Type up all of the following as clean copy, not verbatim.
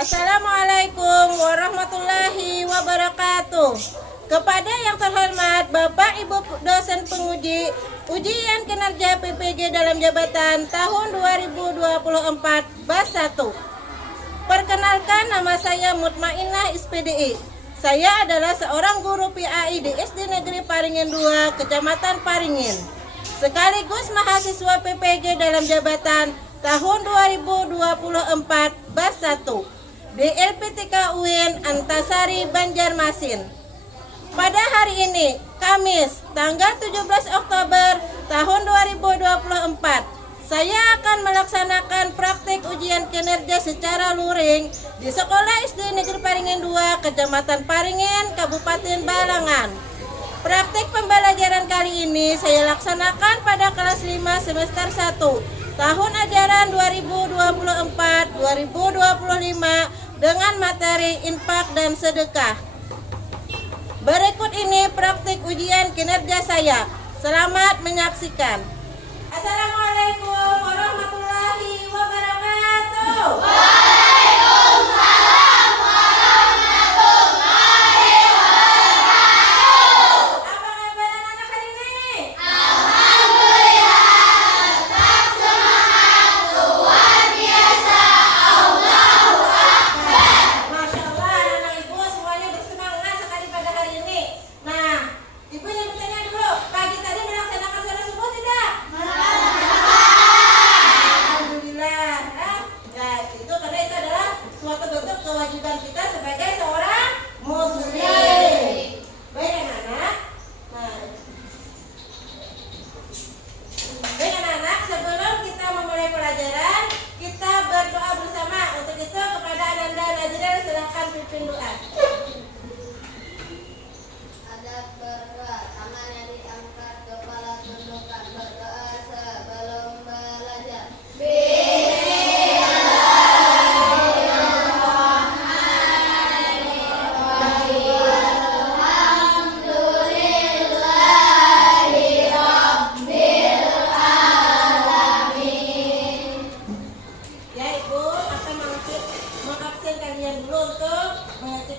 Assalamualaikum warahmatullahi wabarakatuh. Kepada yang terhormat Bapak Ibu dosen penguji ujian kinerja PPG dalam jabatan tahun 2024 Bas 1. Perkenalkan, nama saya Mutmainah SPDI. Saya adalah seorang guru PAI di SD Negeri Paringin 2, Kecamatan Paringin. Sekaligus mahasiswa PPG dalam jabatan tahun 2024 Bas 1 di LPTK UIN Antasari, Banjarmasin. Pada hari ini, Kamis, tanggal 17 Oktober tahun 2024, saya akan melaksanakan praktik ujian kinerja secara luring di Sekolah SD Negeri Paringin 2, Kecamatan Paringin, Kabupaten Balangan. Praktik pembelajaran kali ini saya laksanakan pada kelas 5 semester 1 tahun ajaran 2024-2025 dengan materi infak dan sedekah. Berikut ini praktik ujian kinerja saya. Selamat menyaksikan. Assalamualaikum warahmatullahi wabarakatuh. Waalaikumsalam warahmatullahi wabarakatuh. Apa kabar anak-anak hari ini? Alhamdulillah, tetap semangat, luar biasa, Allahu Akbar. Masya Allah, anak ibu semuanya bersemangat sekali pada hari ini. Nah, ibu yang bertanya dulu, pagi tadi melaksanakan sholat subuh tidak? Alhamdulillah. Ya, itu karena itu adalah suatu bentuk kewajiban kita sebagai seorang muslim. Baik anak-anak. Nah, baik anak-anak, sebelum kita memulai pelajaran, kita berdoa bersama. Untuk itu kepada Ananda Najril silakan pimpin doa. Adab berdoa, tangannya diangkat, kepala tundukkan, berdoa sebelum belajar. Ya ibu akan mengabsen kalian dulu untuk mengecek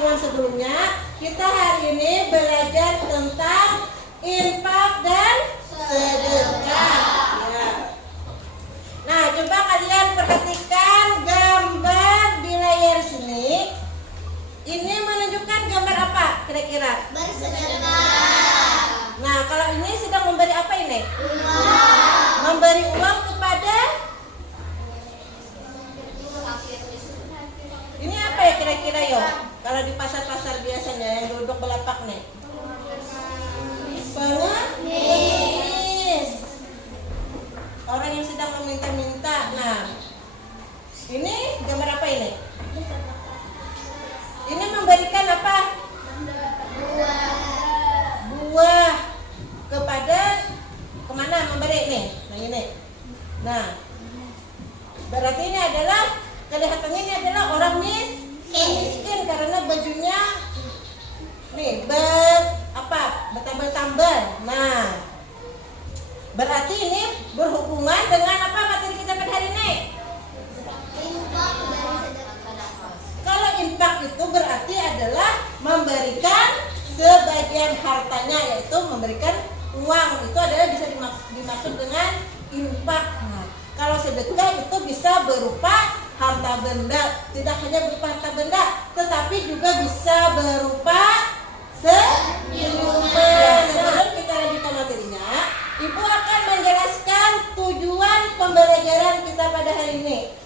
pertemuan sebelumnya kita hari ini belajar tentang infak dan sedekah. Ya. Nah, coba kalian perhatikan gambar di layar sini. Ini menunjukkan gambar apa kira-kira? Bersedekah. Nah, kalau ini sedang memberi apa ini? Uang. Memberi uang kepada ini apa ya kira-kira yo? Kalau di pasar-pasar biasanya yang duduk belapak nih. Pengemis. Orang yang sedang meminta-minta. Nah, ini gambar apa ini? Ini memberikan apa? Buah kepada kemana memberi nih? Nah ini. Nah, berarti ini adalah kelihatannya ini adalah orang miskin karena bajunya nih bertambal-tambal. Nah, berarti ini berhubungan dengan apa materi kita pada hari ini? Infak dan sedekah. Kalau infak itu berarti adalah memberikan sebagian hartanya, yaitu memberikan uang. Itu adalah bisa dimaksud dengan infak. Nah, kalau sedekah itu bisa berupa harta benda, tidak hanya berupa harta benda, tetapi juga bisa berupa senyuman. Sebelum kita lanjutkan materinya, Ibu akan menjelaskan tujuan pembelajaran kita pada hari ini.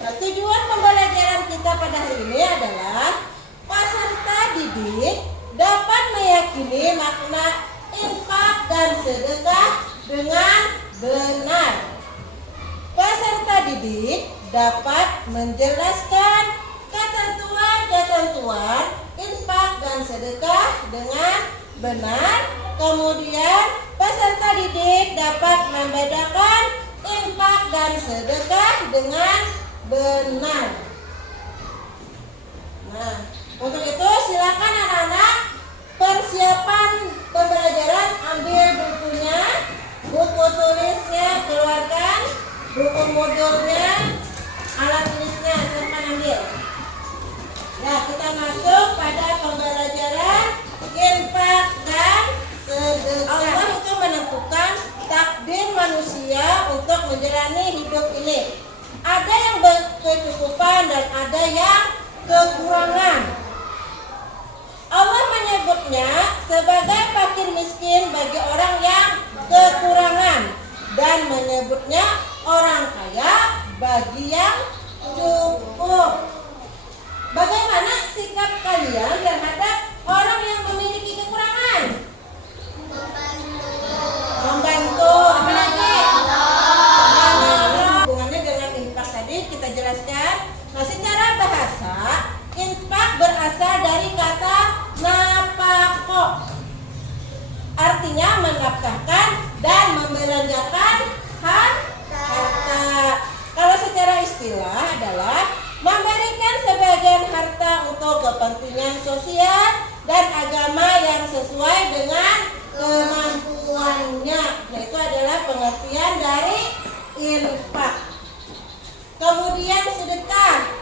Nah, tujuan pembelajaran kita pada hari ini adalah peserta didik dapat meyakini makna infak dan sedekah dengan benar. Peserta didik dapat menjelaskan ketentuan-ketentuan infak dan sedekah dengan benar. Kemudian peserta didik dapat membedakan infak dan sedekah dengan benar. Nah, untuk itu silakan anak-anak persiapan pembelajaran, ambil bukunya, buku tulisnya keluarkan, buku modulnya, alat tulisnya silakan ambil. Ya, kita masuk pada pembelajaran infak dan sedekah. Allah itu menentukan takdir manusia untuk menjalani hidup ini. Ada yang berkecukupan dan ada yang kekurangan. Allah menyebutnya sebagai fakir miskin bagi orang yang kekurangan dan menyebutnya orang kaya bagi yang cukup. Bagaimana sikap kalian terhadap orang yang memiliki kekurangan? Membantu. Apa lagi? Hubungannya dengan infak tadi kita jelaskan. Nah, secara bahasa infak berasal dari kata nafaqah. Artinya menafkahkan dan membelanjakan harta. Kalau secara istilah adalah memberikan sebagian harta untuk kepentingan sosial dan agama yang sesuai dengan kemampuannya. Nah, itu adalah pengertian dari infak. Kemudian sedekah.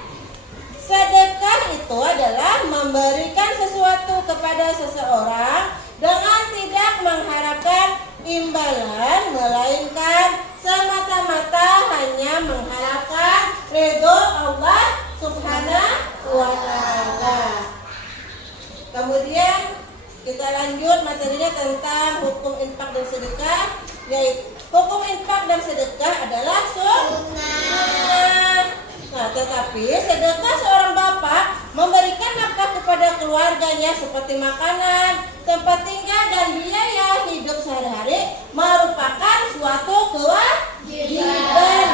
Sedekah itu adalah memberikan sesuatu kepada seseorang dengan tidak mengharapkan imbalan, melainkan semata-mata hanya mengharapkan ridho Allah Subhanahu wa Ta'ala. Kemudian kita lanjut materinya tentang hukum infak dan sedekah, yaitu hukum infak dan sedekah adalah sunnah. Nah, tetapi sedekah seorang bapak memberikan nafkah kepada keluarganya seperti makanan, tempat tinggal dan biaya hidup sehari-hari merupakan suatu kewajiban.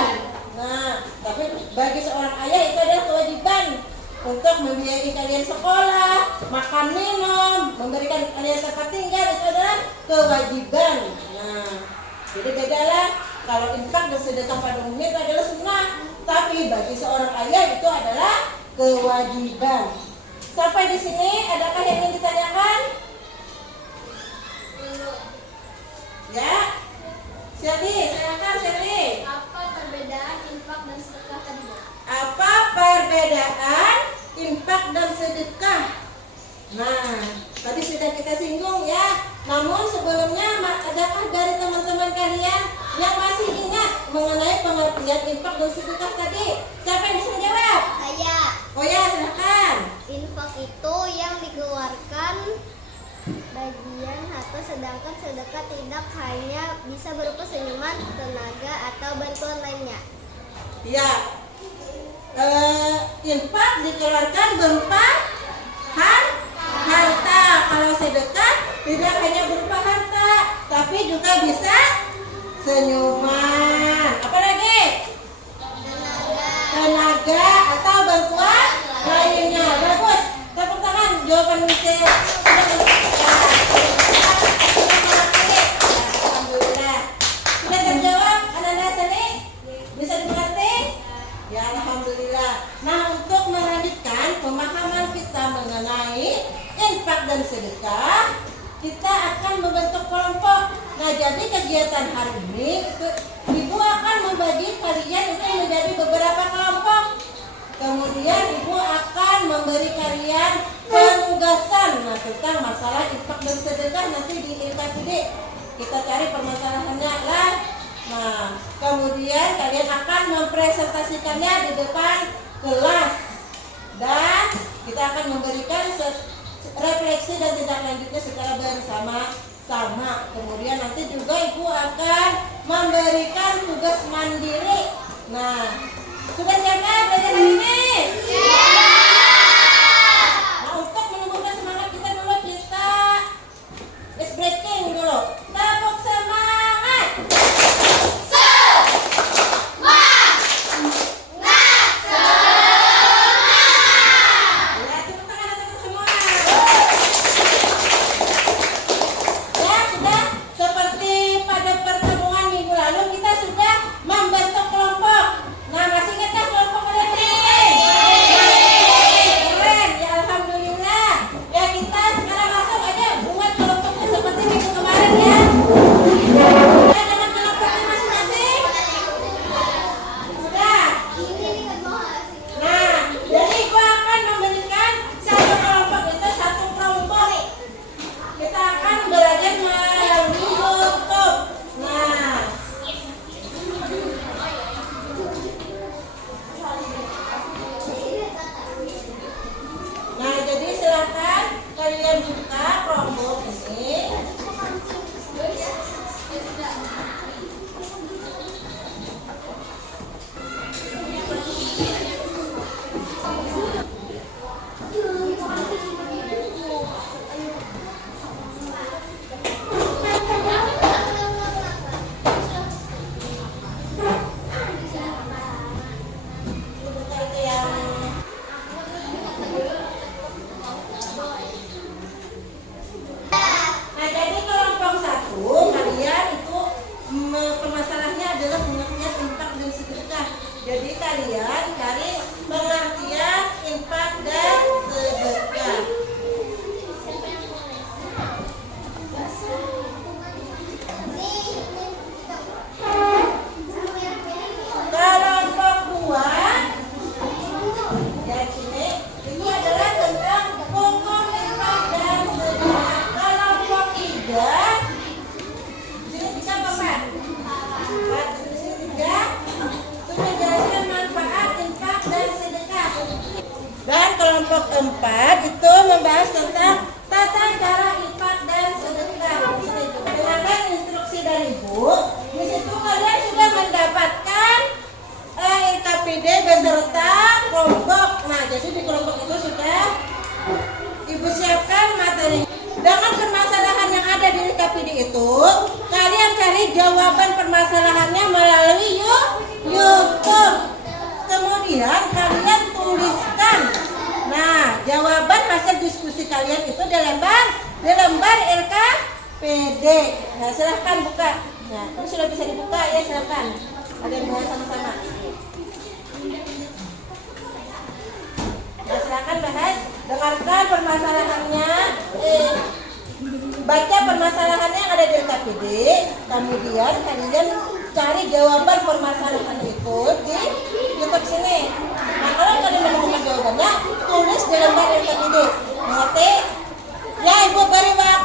Nah, tapi bagi seorang ayah itu adalah kewajiban untuk membiayai kalian sekolah, makan minum, memberikan kalian tempat tinggal, itu adalah kewajiban. Nah, jadi bedalah kalau infak dan sedekah pada umumnya itu adalah sunnah, tapi bagi seorang ayah itu adalah kewajiban. Sampai di sini adakah yang ingin ditanyakan? Ya, Shelly, silakan Shelly. Apa perbedaan infak dan sedekah tadi? Apa perbedaan infak dan sedekah? kita singgung ya. Namun sebelumnya adakah dari teman-teman kalian yang masih ingat mengenai pengertian infak dan sedekah tadi? Siapa yang bisa menjawab? Saya. Oh ya, silakan. Infak itu yang dikeluarkan bagian harta, sedangkan sedekah tidak hanya bisa berupa senyuman, tenaga, atau bantuan lainnya. Ya, infak dikeluarkan berupa harta. Kalau sedekah tidak hanya berupa harta, tapi juga bisa senyuman. Apalagi? Tenaga atau bantuan lainnya. Bagus. Tepuk tangan. Jawaban Mister sudah alhamdulillah. Sudah terjawab, anak-anak sini? Bisa dimengerti? Ya, alhamdulillah. Nah, untuk melanjutkan pemahaman kita mengenai infak dan sedekah, kita akan membentuk kelompok. Nah, jadi kegiatan hari ini itu Ibu akan membagi kalian itu menjadi beberapa kelompok. Kemudian Ibu akan memberi kalian penugasan tentang masalah infak dan sedekah nanti di LKPD. Kita cari permasalahannya lah. Nah, kemudian kalian akan mempresentasikannya di depan kelas. Dan kita akan memberikan refleksi dan tindak lanjutnya secara bersama-sama. Kemudian nanti juga Ibu akan memberikan tugas mandiri. Nah, sudah siap belajar hari ini? Nah, untuk menumbuhkan semangat kita dulu, kita ice breaking dulu. Tepuk semangat. Ya, tepuk tangan untuk semua. Ya, sudah seperti pada pertemuan minggu lalu kita sudah membentuk kelompok. Nah, masih ingat kelompok kalian masing-masing? Keren, ya alhamdulillah. Ya, kita sekarang masuk aja buat kelompoknya seperti minggu kemarin ya. Sudah dengan kelompoknya masing-masing? Sudah. Nah, jadi gua akan memberikan satu kelompok itu satu kelompok. Kita akan belajar melalui YouTube. Nah, jadi silakan kalian buka kelompok ini. Buka itu yang Nah, jadi kelompok satu kalian itu permasalahannya adalah pengertian infak dan sedekah. Jadi kalian cari pengertian infak dan sedekah. Kelompok dua ya sini itu adalah tentang hukum infak dan sedekah. Kelompok tiga sini bisa Bapak. Di sini tiga itu menjelaskan manfaat infak dan sedekah. Dan kelompok empat itu membahas tentang tata cara infak dan sedekah. Dengarkan instruksi dari Ibu. Di situ kalian sudah mendapatkan LKPD beserta kelompok. Nah, jadi di kelompok itu sudah Ibu siapkan materi. Dengan permasalahan yang ada di LKPD itu, kalian cari jawaban permasalahannya melalui YouTube. Kemudian kalian tuliskan. Nah, jawaban hasil diskusi kalian itu di lembar LKPD. Nah, silahkan buka. Nah, ini sudah bisa dibuka ya, silahkan. Ada yang bahas sama-sama. Nah, silahkan bahas. Dengarkan permasalahannya. Baca permasalahannya yang ada di LKPD. Kemudian kalian cari jawaban permasalahan itu di YouTube sini. Nah, kalau kalian menemukan jawabannya, tulis di lembar LKPD. Mengerti? Ya, Ibu beri waktu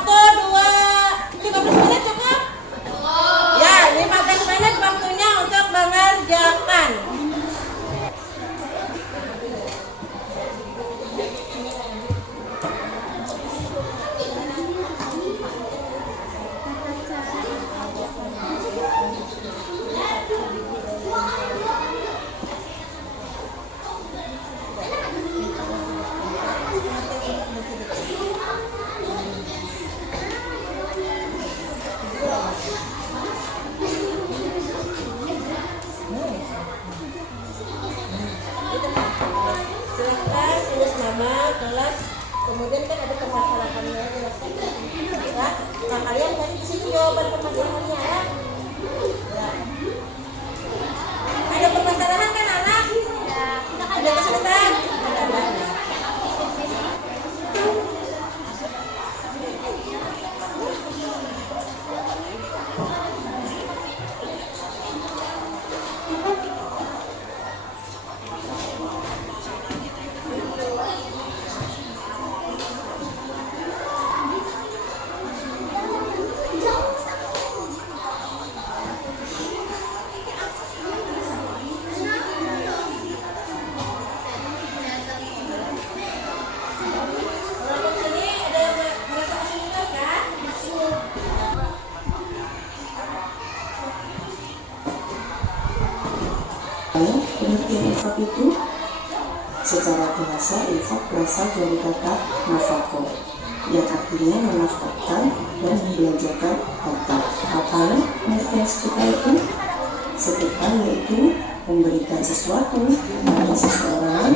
kelas, kemudian kan ada permasalahannya, jelaskan ya. Nah kalian cari di situ jawaban permasalahannya ya. Ya. Ada permasalahan kan anak? Ada kesulitan? Ada. Pengertian infak itu secara bahasa infak berasal dari kata nafako yang artinya menafkahkan dan membelanjakan harta. Apa pengertian sedekah itu? Sedekah yaitu memberikan sesuatu kepada seseorang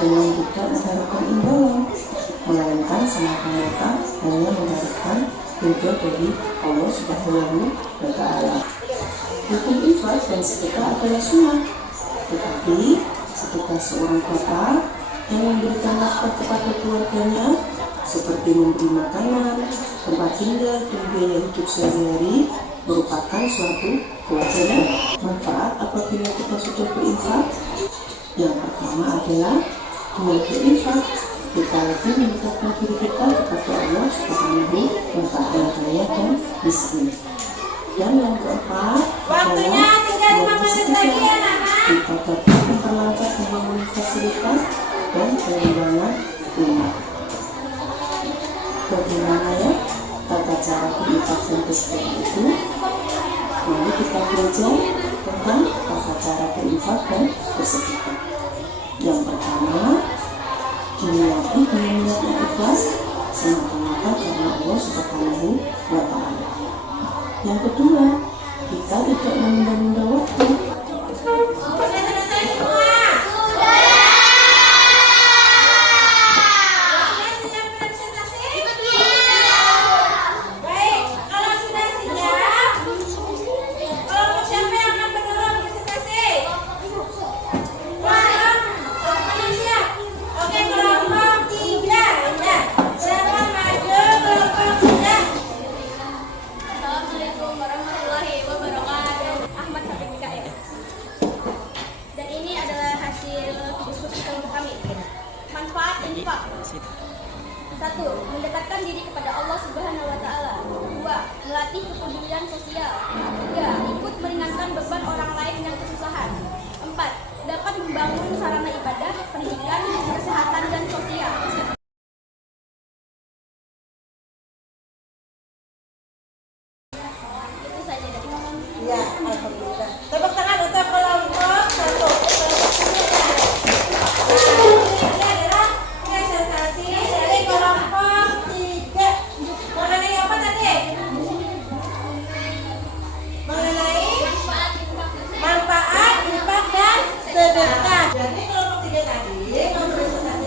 dengan bukan mengharapkan imbalan, melainkan semata-mata hanya mengharapkan ridho dari Allah Subhanahu wa Ta'ala. Hukum infak dan sedekah adalah sunnah. Tetapi sedekah seorang bapak yang memberikan nafkah kepada keluarganya seperti memberi makanan, tempat tinggal, dan biaya hidup sehari-hari merupakan suatu kewajiban. Manfaat apabila kita sudah berinfak? Yang pertama adalah dengan berinfak kita lebih mendekatkan diri kita kepada Allah Subhanahu wa Ta'ala kaya dan miskin. Dan yang keempat adalah yang ketiga, kita dapat memperlancar pembangunan fasilitas dan pengembangan rumah. Bagaimana ya tata cara berinfak dan bersedekah itu? Mari kita belajar tentang tata cara berinfak dan bersedekah. Yang pertama, diniati dengan niat yang ikhlas semata-mata karena Allah Subhanahu wa Ta'ala. Yang kedua, kita tidak menunda-nunda waktu. Sudah selesai semua? Sudah. Sudah siap presentasi? Baik, kalau sudah siap, kelompok siapa yang akan berdua presentasi? Kelompok siap? Oke, kelompok 3. Ya, siapa maju kelompok 3? Assalamualaikum warahmatullahi wabarakatuh. Ahmad Sabik ya. Dan ini adalah hasil diskusi kelompok kami. Manfaat infak. 1. Mendekatkan diri kepada Allah Subhanahu wa Ta'ala. 2. Melatih kepedulian sosial. 3. Ikut meringankan beban orang lain yang kesusahan. 4. Dapat membangun sarana ibadah, pendidikan, kesehatan, dan sosial. Itu saja dari kami. Ya, alhamdulillah. Tepuk tangan untuk kelompok 1. Ini adalah presentasi dari kelompok 3. Mengenai apa tadi? Mengenai manfaat infak dan sedekah. Jadi kelompok 3 tadi mempresentasikan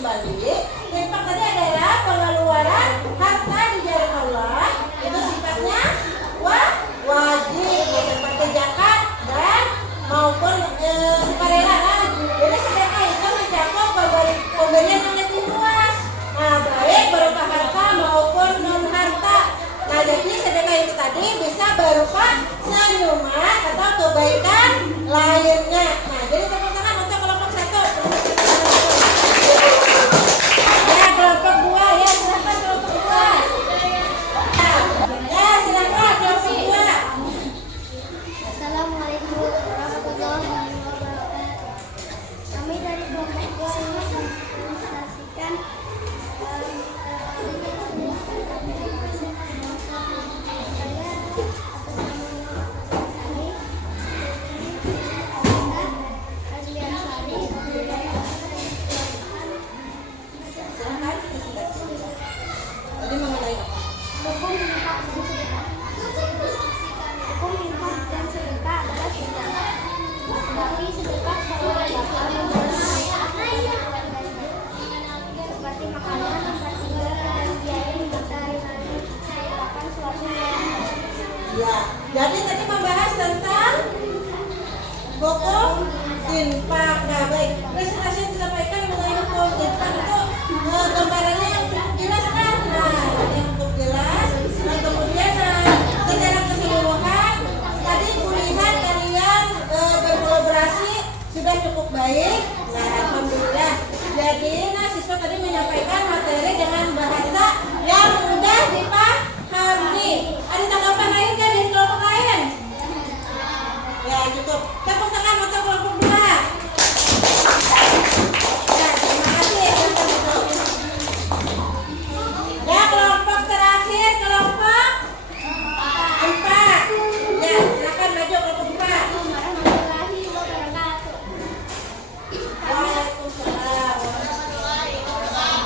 kembali. Infak tadi adalah pengeluaran harta di jalan Allah. Itu sifatnya wajib seperti zakat dan maupun sukarela. Jadi sedekah itu mencakup pemberian yang lebih luas. Nah, baik berupa harta maupun non harta. Nah, jadi sedekah itu tadi bisa berupa senyuman atau kebaikan lainnya. Nah, jadi tepuk tangan untuk kelompok 1. Ya, kelompok 2 ya, silakan kelompok 2. Ya, silakan kelompok 2. Assalamualaikum warahmatullahi wabarakatuh. Kami dari kelompok 2 menginformasikan Tadi mengenai apa? hukum infak dan sedekah. Hukum infak dan sedekah adalah sedekah. Tapi sedekah seperti makanan, tempat tinggal, dan biaya hidup sehari-hari merupakan suatu yang Ya, jadi tadi membahas tentang hukum infak. Nah, baik. Presentasi yang disampaikan mengenai hukum infak itu gambarannya yang cukup jelas kan? Nah, yang cukup jelas. Nah, kemudian secara keseluruhan tadi kulihat kalian berkolaborasi sudah cukup baik. Nah, alhamdulillah. Jadi, siswa tadi menyampaikan materi dengan bahasa yang mudah dipahami. Ada tanggapan lain kan dari kelompok lain? Ya, cukup. Tepuk tangan untuk kelompok 2. Ya, terima kasih. Ya, kelompok terakhir, kelompok 4. Ya, silakan maju kelompok 4. warahmatullahi wabarakatuh. Waalaikumsalam.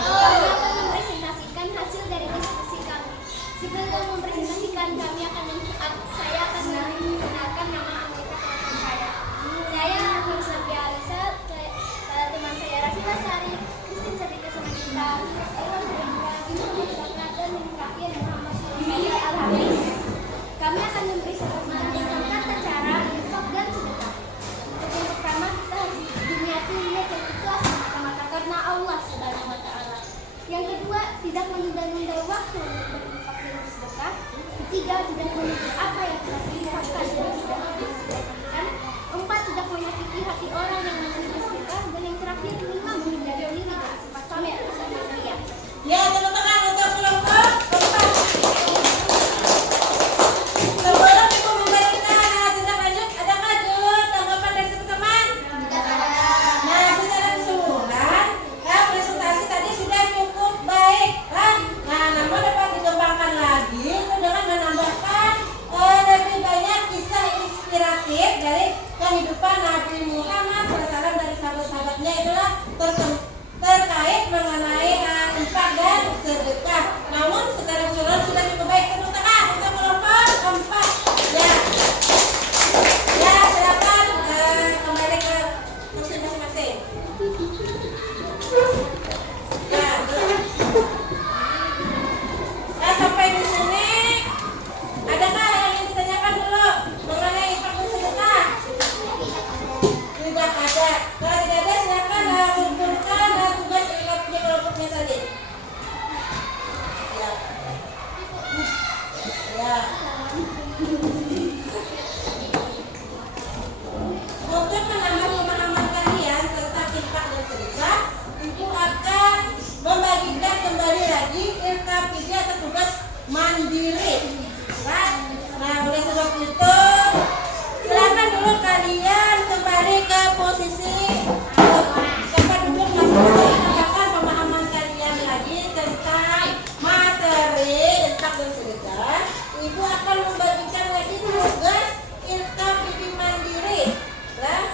Kami akan mempresentasikan hasil dari diskusi kami. Sebelum mempresentasikan, saya akan mengenalkan nama anggota kelompok saya. Saya Nur Safia Alisa, teman saya Rafi Basari, Kristin Sabita Semanita, Irwan Harindra, dan yang terakhir Muhammad Faisal Al-Hafiz. Kami akan mempresentasikan tentang tata cara infak dan sedekah. Untuk yang pertama, kita harus berniat dan ikhlas semata-mata karena Allah Subhanahu wa Ta'ala. Yang kedua, tidak menunda-nunda waktu untuk berinfak dan bersedekah. Ketiga, tidak menunda apa yang telah diinfakkan dan sudah disedekahkan. 4, tidak menyakiti hati orang yang menerima sedekah. Dan yang terakhir, 5, menghindari diri dari sifat pamer atau ria. Ya, tepuk tangan untuk kelompok 4. Sebelum Ibu memberikan tindak lanjut, adakah dulu tanggapan dari teman-teman? Nah, secara keseluruhan, presentasi tadi sudah cukup baik kan? Nah, namun dapat dikembangkan lagi dengan menambahkan lebih banyak kisah inspiratif dari kehidupan Nabi Muhammad SAW dari sahabat-sahabatnya. Itulah terkait mengenai infak dan sedekah. Namun secara keseluruhan sudah cukup baik. Tepuk tangan untuk kelompok 4. Ya, ya, silakan kembali ke kursi masing-masing. Ya, sampai di sini adakah yang ingin ditanyakan dulu mengenai infak dan sedekah? Tidak ada. Kalau tidak ada, silakan kumpulkan tugas yang kita punya kelompoknya tadi. Ya. Ya. Untuk menambah pemahaman kalian tentang infak dan sedekah, Ibu akan membagikan kembali lagi LKPD atau tugas mandiri. Nah, oleh sebab itu, silakan dulu kalian kembali ke posisi tempat duduk masing-masing. Tambahkan pemahaman kalian lagi tentang materi infak dan sedekah. Ibu akan membagikan lagi tugas LKPD mandiri. Nah,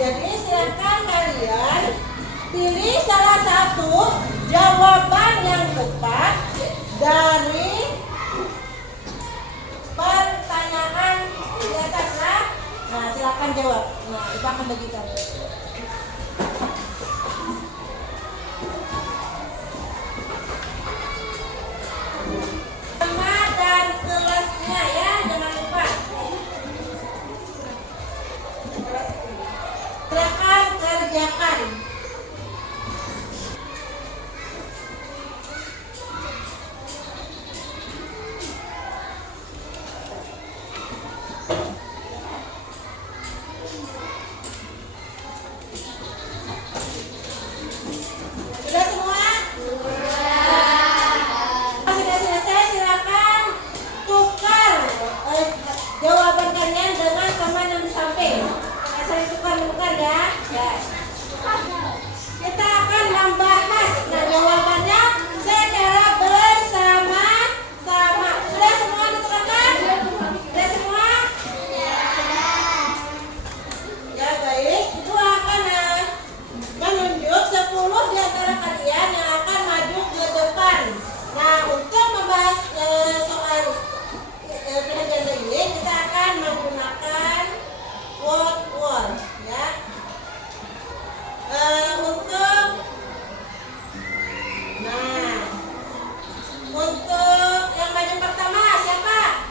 jadi silakan kalian pilih salah satu jawaban yang tepat dari pertanyaan di atas. Nah, silakan jawab. Nah, Ibu akan bagikan. kerjakan. Sudah semua? Sudah selesai, silakan tukar jawaban kalian dengan teman yang di samping. Saya tukar ya. Ya. Kita akan membahas jawabannya secara bersama-sama. Sudah semua ditukarkan? Sudah semua? Ya baik. Itu akan menunjuk 10 di antara kalian yang akan maju ke depan. Nah, untuk membahas soal pengajian ini kita akan menggunakan word ya. Untuk yang maju pertama siapa?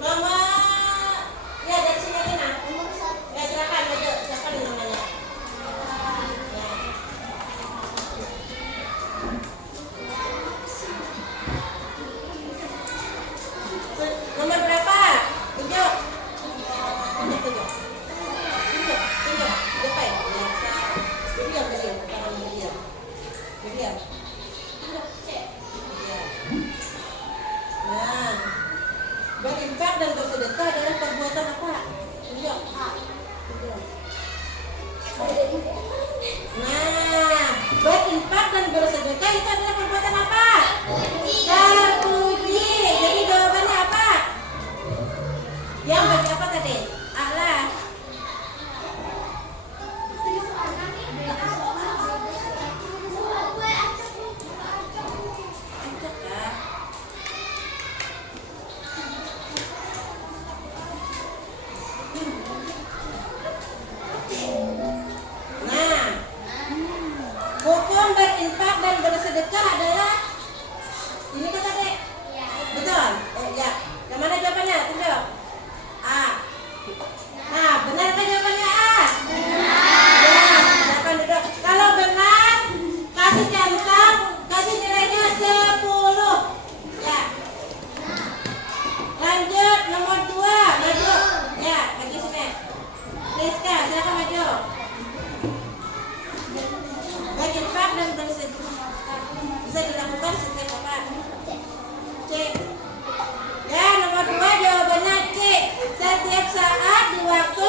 Mama ya dari sini aja nah. Ya silakan maju. Siapa nih namanya? Ya. Nomor berapa? Tunjuk. Tunjuk. Depan. Ya. Diam. Jangan diam. Diam. Nah, berinfak dan bersedekah adalah perbuatan apa? Tunjuk. Nah, berinfak dan bersedekah itu adalah perbuatan apa? Terpuji. Jadi jawabannya apa? Yang bagi apa tadi? Allah. Nah, hukum berinfak dan bersedekah adalah ini kata dek. Betul? Ya. Yang mana jawabannya? Tunjuk. A. Nah, benarkah jawabannya A? Benar. Ya, silakan duduk. Kalau benar, kasih centang, kasih nilainya 10. Ya. Lanjut nomor 2, maju. Ya, lagi sini. Rizka, silakan maju. Berinfak dan bersedekah bisa dilakukan setiap apa? C. Ya, nomor 2 jawabannya C. Setiap saat di waktu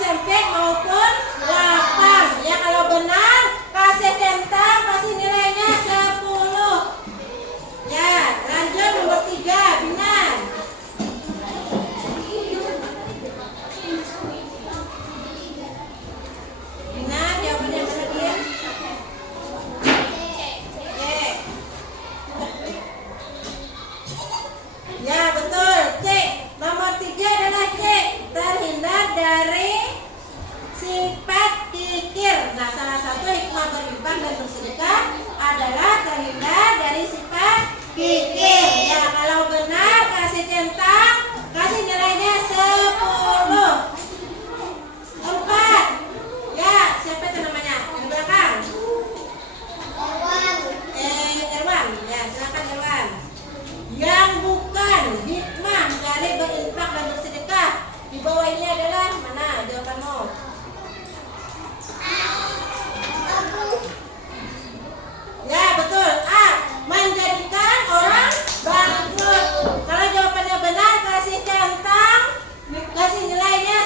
sempit maupun lapang. Ya, kalau benar kasih centang, kasih nilainya 10. Ya, lanjut nomor 3, Binan. Binan, jawabannya mana dia? Ya betul, C. Nomor 3 adalah C. Terhindar dari sifat kikir. Nah, salah satu hikmah berinfak dan bersedekah adalah terhindar dari sifat kikir. Ya, kalau benar kasih centang, kasih nilainya 10. 4. Ya, siapa itu namanya? Di belakang. Irwan. Ya, silakan Irwan. Yang bukan hikmah dari berinfak dan bersedekah di bawah ini adalah mana jawabanmu? Ya betul, A. Menjadikan orang bangkrut. Kalau jawabannya benar kasih centang, kasih nilainya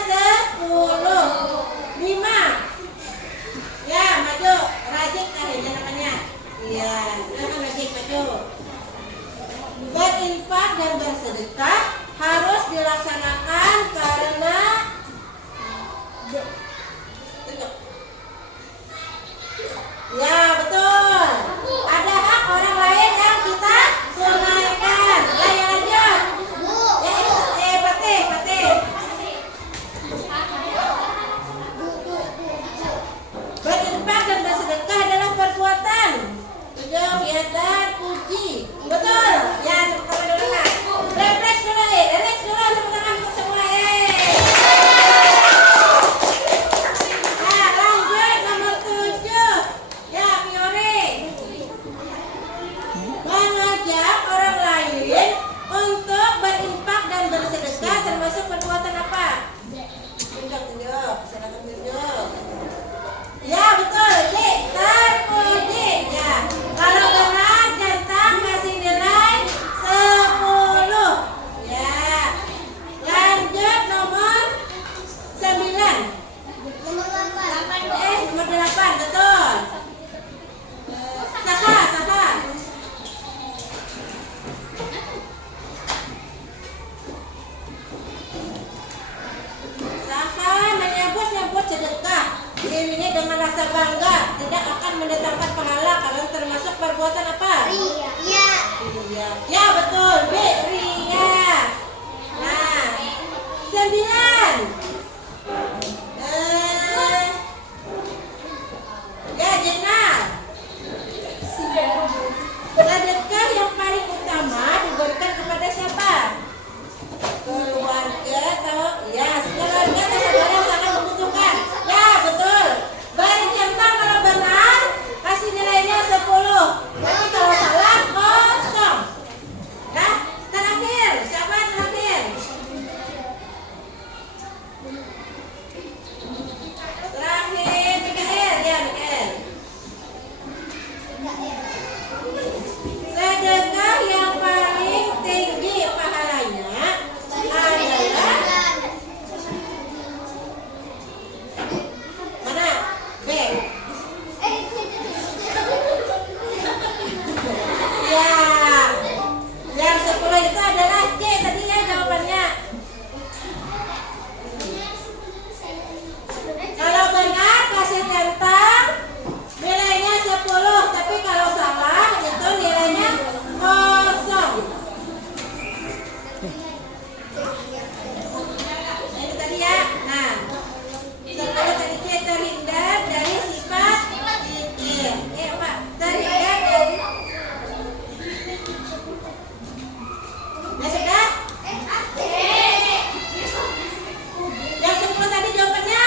10. 5. Ya maju, Rajik akhirnya namanya. Iya, silakan Rajik maju. Berinfak dan bersedekah harus dilaksanakan karena ya betul. Ada hak orang lain yang kita tunaikan. Ya lanjut. Ya Patih. Berinfak dan bersedekah adalah perbuatan. Tujuh biar dan puji. Betul. Ya tepuk tangan dulu kan. Relax dulu tepuk tangan untuk semua. dirinya dengan rasa bangga, tidak akan mendatangkan pahala karena termasuk perbuatan apa? Ria. Ria. Ya betul, B. Ria. Nah, 9. Ya Jenal. Sedekah yang paling utama diberikan kepada siapa? Keluarga atau ya keluarga atau saudara yang sangat membutuhkan. Ya betul. Bari centang kalau benar kasih nilainya 10. Tapi kalau salah kosong. Ya terakhir siapa terakhir? Terakhir Mikael ya Mikael. Sedekah yang paling tinggi pahalanya adalah mana? B. Ya, yang 10 itu adalah C tadi ya jawabannya. Kalau benar kasih centang nilainya 10, tapi kalau salah itu nilainya kosong. Ini tadi ya. Nah, 10 tadi C terhindar dari sifat Pak, terhindar dari. Ya sudah? Yang 10 tadi jawabannya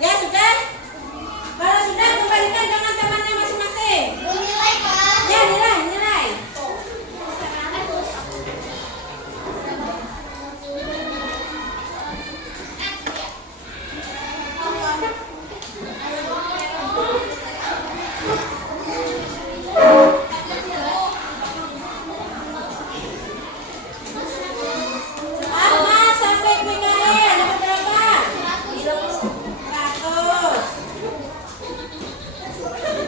ya sudah? Kalau sudah kembalikan dengan temannya masing-masing. Ya nilai. Ahmad sampai Mikael dapat berapa? 100.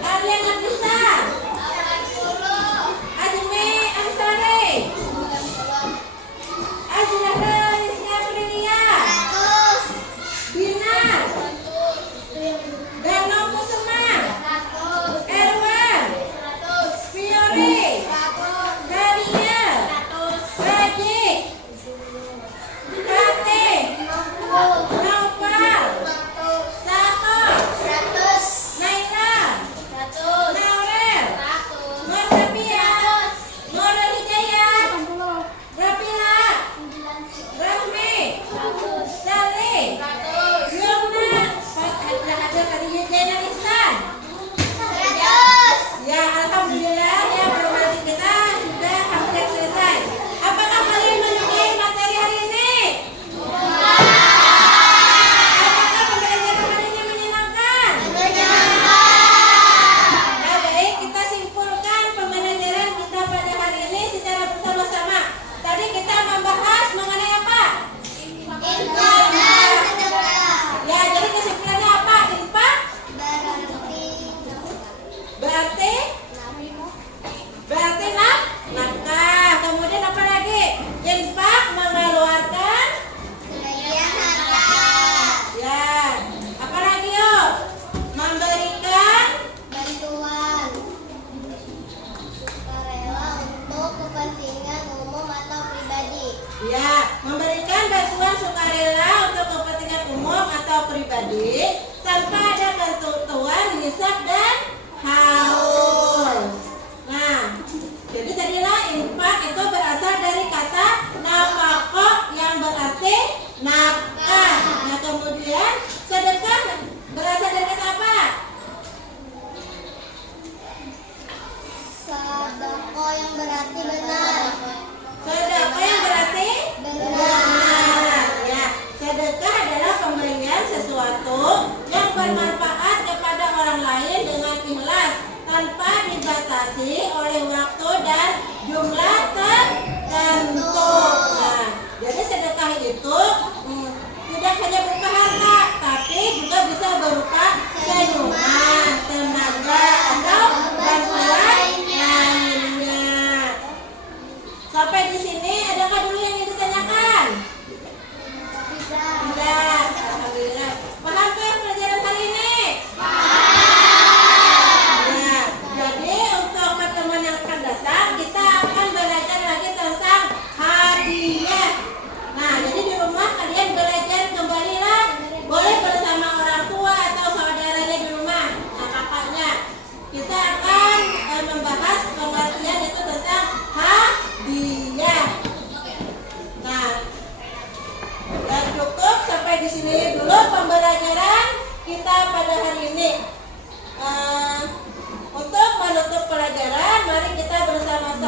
Aryan Nafisa, Azmi Ansari, Azhara Rizka Prilia, Dina, Dano Kusuma, Erwan, Fiori, Dania, Rajik, Kate, Naufal, Sako, Naila, Naurel, Nur Sapia, Nurul Hidayat, Rabila, Rahmi, Salih, Yumna, ada tadi Jaina Ihsan. Ya alhamdulillah ya permati kita sudah hampir selesai. Apakah kalian menyukai materi hari ini? Apakah pembelajaran hari ini menyenangkan? Nah, baik, kita simpulkan pembelajaran kita pada hari ini secara bersama-sama. Tadi kita membahas mengenai apa? Ya, jadi kesimpulannya apa? Infak berarti nafkah. Kemudian apa lagi? Infak mengeluarkan. Ya, apa lagi yuk? Memberikan. Bantuan sukarela untuk kepentingan umum atau pribadi. Ya, memberikan bantuan sukarela untuk kepentingan umum atau pribadi tanpa ada ketentuan nisab dan haul. Nah, jadi tadilah infak itu berasal dari kata nafkah yang berarti nafkah. Nah, kemudian sedekah berasal dari kata apa? Sedekah yang berarti benar. Sedekah yang berarti benar. Ya, sedekah adalah pemberian sesuatu yang bermanfaat kepada orang lain dengan ikhlas tanpa dibatasi oleh waktu dan jumlah tertentu. Nah, jadi sedekah itu tidak hanya berupa harta, tapi juga bisa berupa senyuman, tenaga, atau bantuan lainnya. Sampai di sini adakah dulu yang ingin ditanyakan?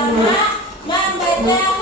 pertama membaca